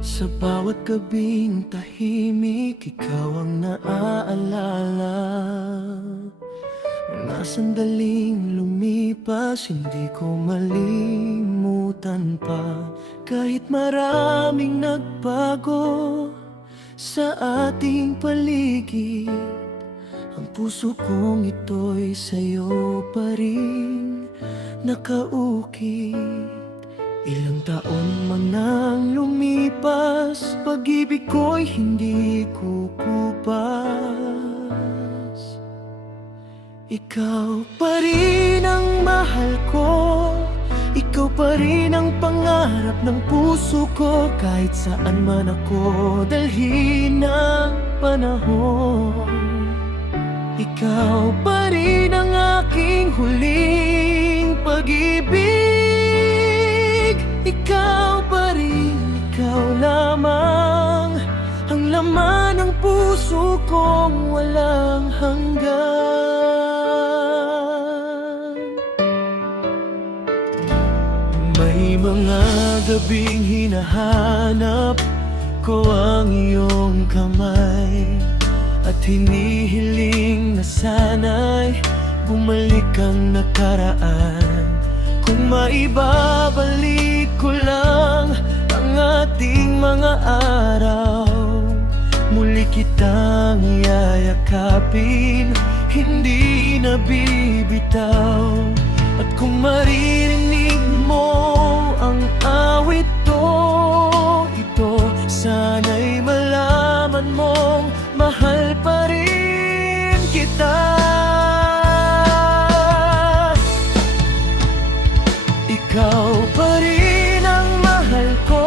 Sa bawat gabing tahimik, ikaw ang naaalala. Mga sandaling lumipas, hindi ko malimutan pa. Kahit maraming nagbago sa ating paligid, ang puso kong ito'y sa'yo pa rin nakaukit. Ilang taon man nang lumipas, pag-ibig ko'y hindi kukupas. Ikaw pa rin ang mahal ko, ikaw pa rin ang pangarap ng puso ko. Kahit saan man ako dalhin ng panahon, ikaw pa rin ang aking huling pag-ibig. Ikaw pa rin, ikaw lamang ang laman ng puso kong walang hanggan. May mga gabing hinahanap ko ang iyong kamay, at hinihiling na sana'y bumalik ang nakaraan. Kung maibabalik ko lang ang ating mga araw, muli kitang yayakapin, hindi na bibitaw. At kung maririnig mo ang awit ito, sana'y malaman mong mahal pa rin kita. Ikaw pa rin ang mahal ko,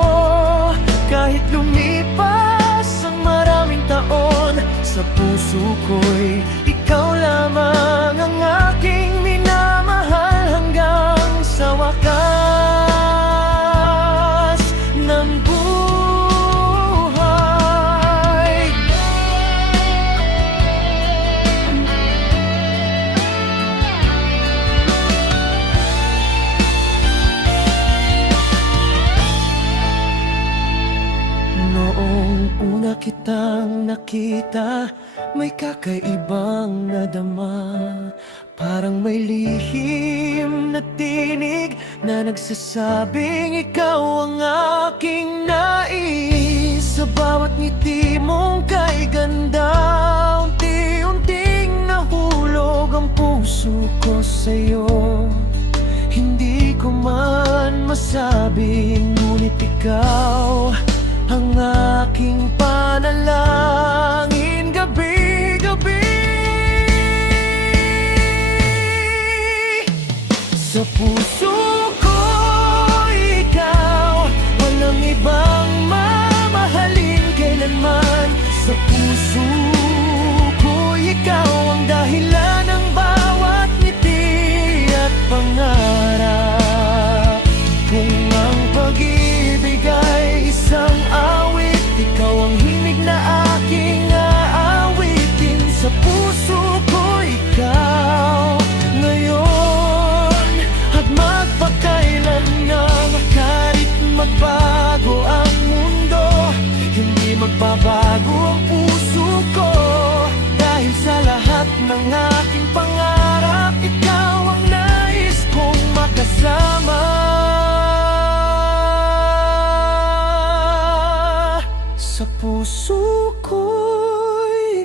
kahit lumipas ang maraming taon. Sa puso ko'y ikaw lamang ang aking minamahal hanggang sa wakas ng buhay. Noong una kitang nakita, may kakaibang nadama. Parang may lihim na tinig na nagsasabing ikaw ang aking nais. Sa bawat ngiti mong kay ganda, unti-unting nahulog ang puso ko sa'yo. Hindi ko man masabi, ngunit ikaw ang aking panalangin gabi-gabi. Sa puso ko ikaw, walang ibang mamahalin kailanman. Sa puso ko ikaw ang dahilan ng bawat ngiti at pangarap. Kung ang pag-ibig ay isang awit, ikaw ang himig na aking aawitin. Sa puso ko ikaw ngayon at magpakailan ng kahit magbago ang mundo, hindi magbabago ang puso ko. Dahil sa lahat ng aking pangarap, ikaw ang nais kong makasama. Sa puso ko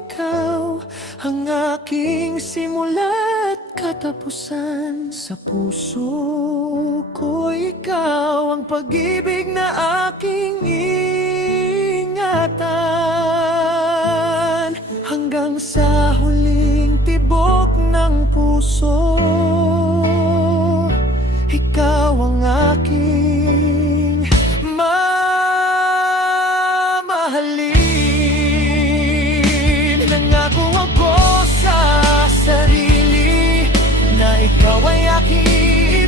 ikaw ang aking simula't katapusan. Sa puso ko ikaw ang pag-ibig na aking ingatan, hanggang sa huling tibok ng puso. Ikaw ang aking mamahalin. Nangako ako sa sarili na ikaw ay aking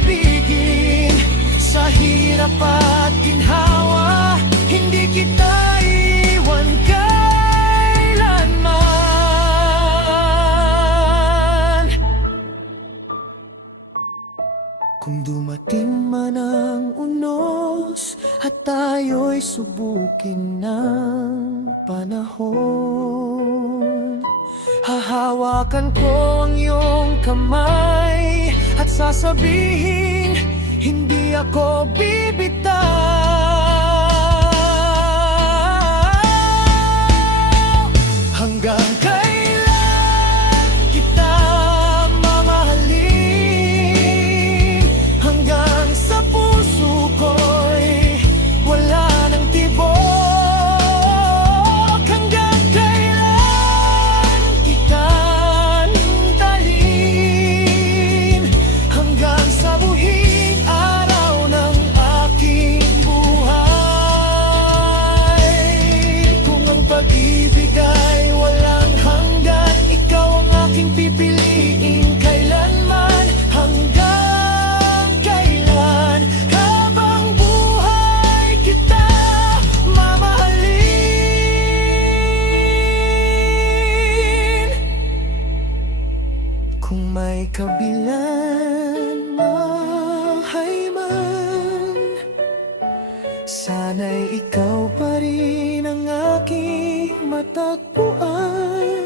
ibigin. Sa hirap at ginhawa, hindi kita iwan kailanman. Kung dumating man ang unos at tayo tayo'y subukin ng panahon. Hahawakan ko ang iyong kamay at sasabihin, hindi ako bibitaw. Hanggang kailan kita mamahalin, hanggang sa puso ko'y wala ng tibok. Hanggang kailan kita hintayin, hanggang sa buhing araw ng aking buhay. Kung ang pag-ibig ay walang hanggan, ikaw ang aking pipiliin kailanman. Hanggang kailan habang buhay kita mamahalin. Kung may kabilan mahay man, sana'y ikaw pa rin ang aking matagpuan.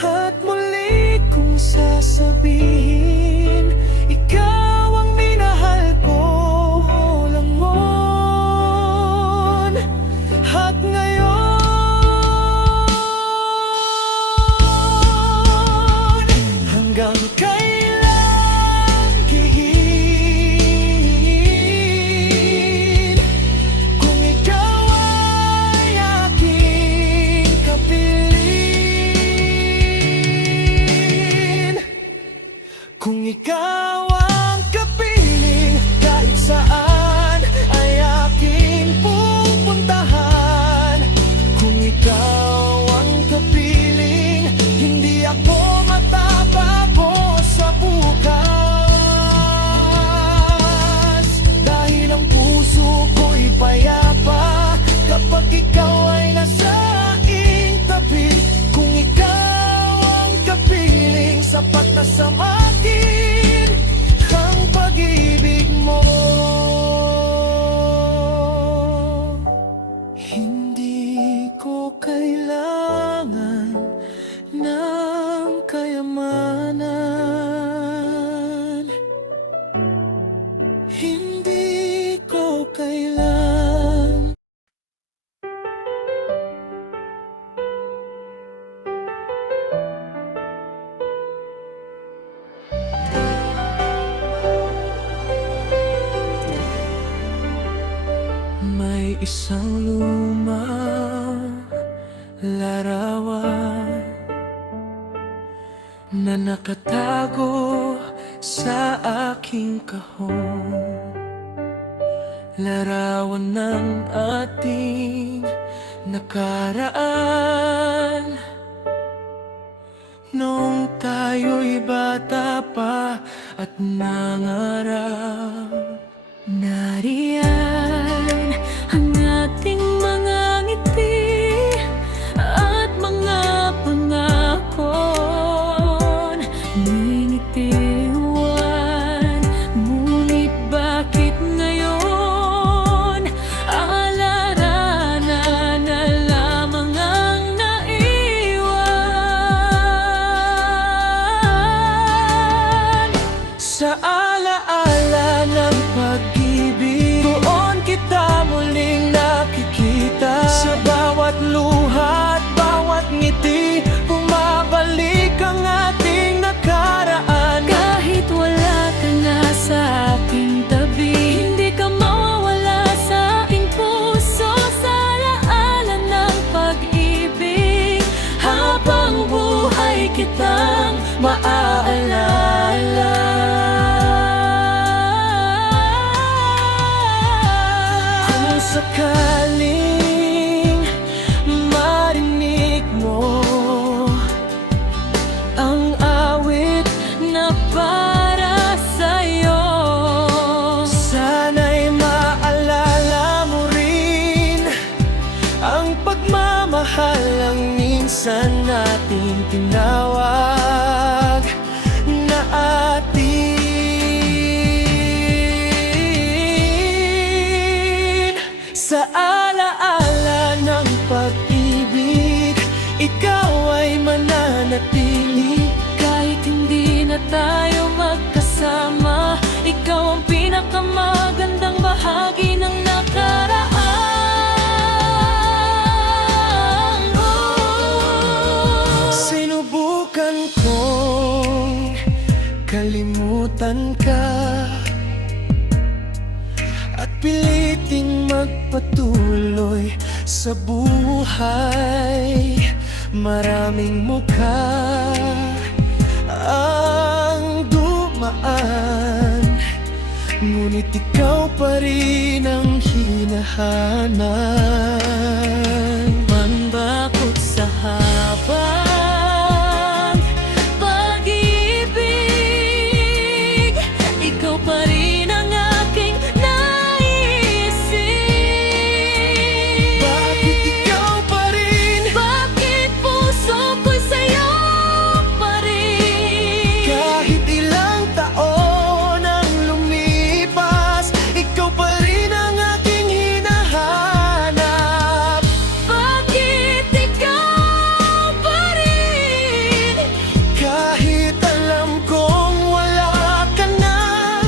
At muli kong sasabihin, ikaw ang minahal ko langon at ngayon. Hanggang kailan gihin, kung ikaw ay aking kapiling. Kung ikaw ang kapiling, kahit saan ay aking pupuntahan. Kung ikaw ang kapiling, hindi ako matatakot sa bukas. Dahil ang puso ko'y payapa kapag ikaw ay nasa aking tabi. Kung ikaw ang kapiling, sapat na sa akin ang pag-ibig mo. Hindi ko kailangan ng kayamanan, hindi ko kailangan. May isang lumang larawan na nakatago sa aking kahon. Larawan ng ating nakaraan, noong tayo'y bata pa at nangarap. Nariyan ang ating mga ngiti at mga pangako. Ninitiwan, ngunit bakit ngayon alaranan na lamang ang naiwan? Sa alaala ng pag-ibig, doon kita muling nakikita. Sa bawat luha at bawat ngiti, bumabalik ang ating nakaraan. Kahit wala ka na sa aking tabi, hindi ka mawawala sa aking puso. Sa alaala ng pag-ibig, habang buhay kitang maaalala. Kung sakaling marinig mo Ang awit na para sa'yo, sana'y maalala mo rin ang pagmamahal ang minsan nating tinawag na atin. Sa alaala ng pag-ibig, ikaw ay mananatili. Kahit hindi na tayo magkasama, ikaw ang pinakamagandang bahagi ng nakaraan. Sinubukan kong kalimutan ka at piliting magpatuloy sa buhay. Maraming mukha ang dumaan, ngunit ikaw pa rin ang hinahanap. Manbakot sa habang pag-ibig, ikaw pa rin ang aking naisip. Bakit ikaw pa rin? Bakit puso ko'y sa'yo pa rin? Kahit ilang taon ang lumipas, ikaw pa rin ang aking hinahanap. Bakit ikaw pa rin? Kahit alam kong wala ka na,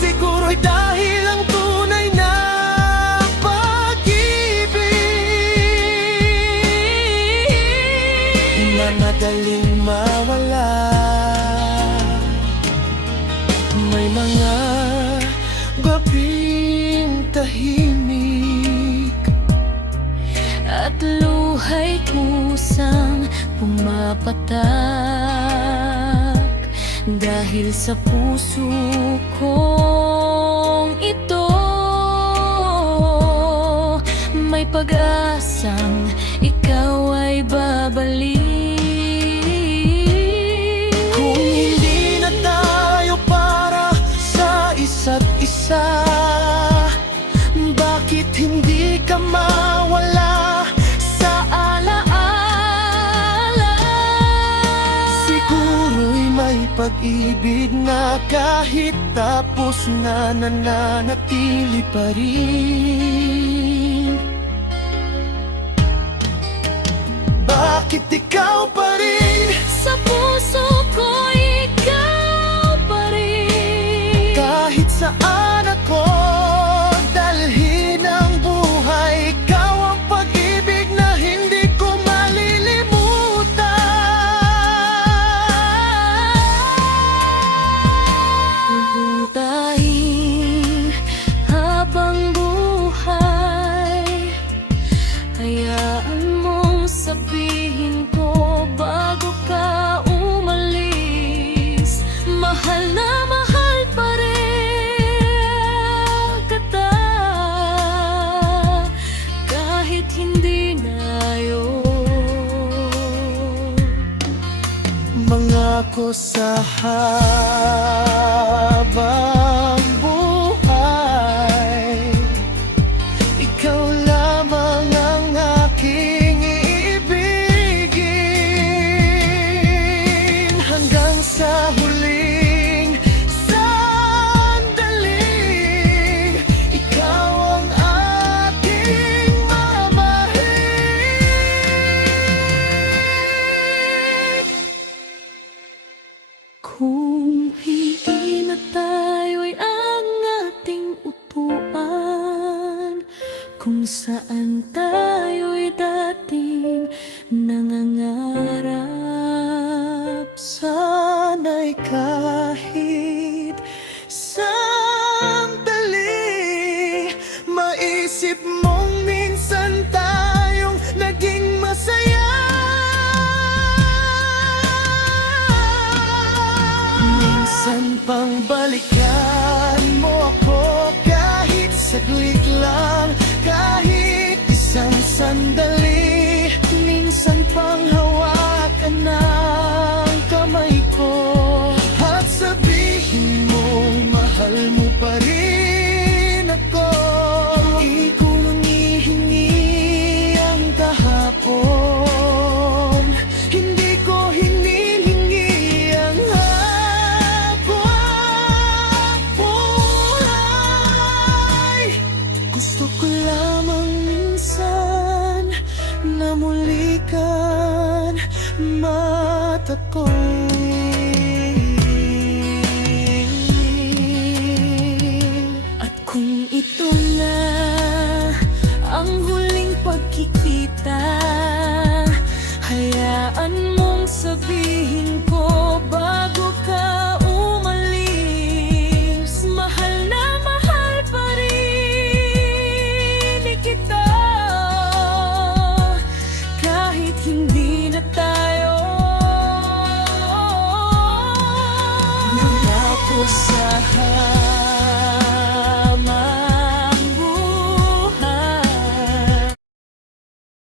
siguro'y dahil ang tunay na pag-ibig na madaling mawala. May mga gabing tahimik At luha'y kusang pumapatak dahil sa puso kong ito may pag-asang ikaw ay babalik. kung hindi na tayo para sa isa't isa. Bakit hindi ka mawala sa Alaala, Siguro'y may pag-ibig na kahit tapos na nananatili pa rin. Bakit ikaw pa rin? sa puso ko ikaw pa rin. Kahit saan ako dalhin ang buhay, ikaw ang pag-ibig na hindi ko malilimutan. Dahil habang buhay, hayaan mong sabihin ko bago ka umalis, mahal na mahal pa rin kita. Kahit hindi na yun. Mangako sa habang buhay, ikaw lamang ang aking iibigin hanggang sa huling sandali. Ikaw ang aking mamahalin. Kung hindi na tayo'y ang ating upuan, kung saan tayo'y dating nangangarap, Sana'y kahit sandali, maisip mong minsan tayong naging masaya. Minsan pang balikan mo ako kahit saglit lang, kahit isang sandali. Minsan pang hawakan ng kamay ko at sabihin mo mahal mo pa rin ako. Di ko hinihingi ang kahapon, hindi ko hinihingi ang habang buhay. Gusto ko lamang halikan, mata ko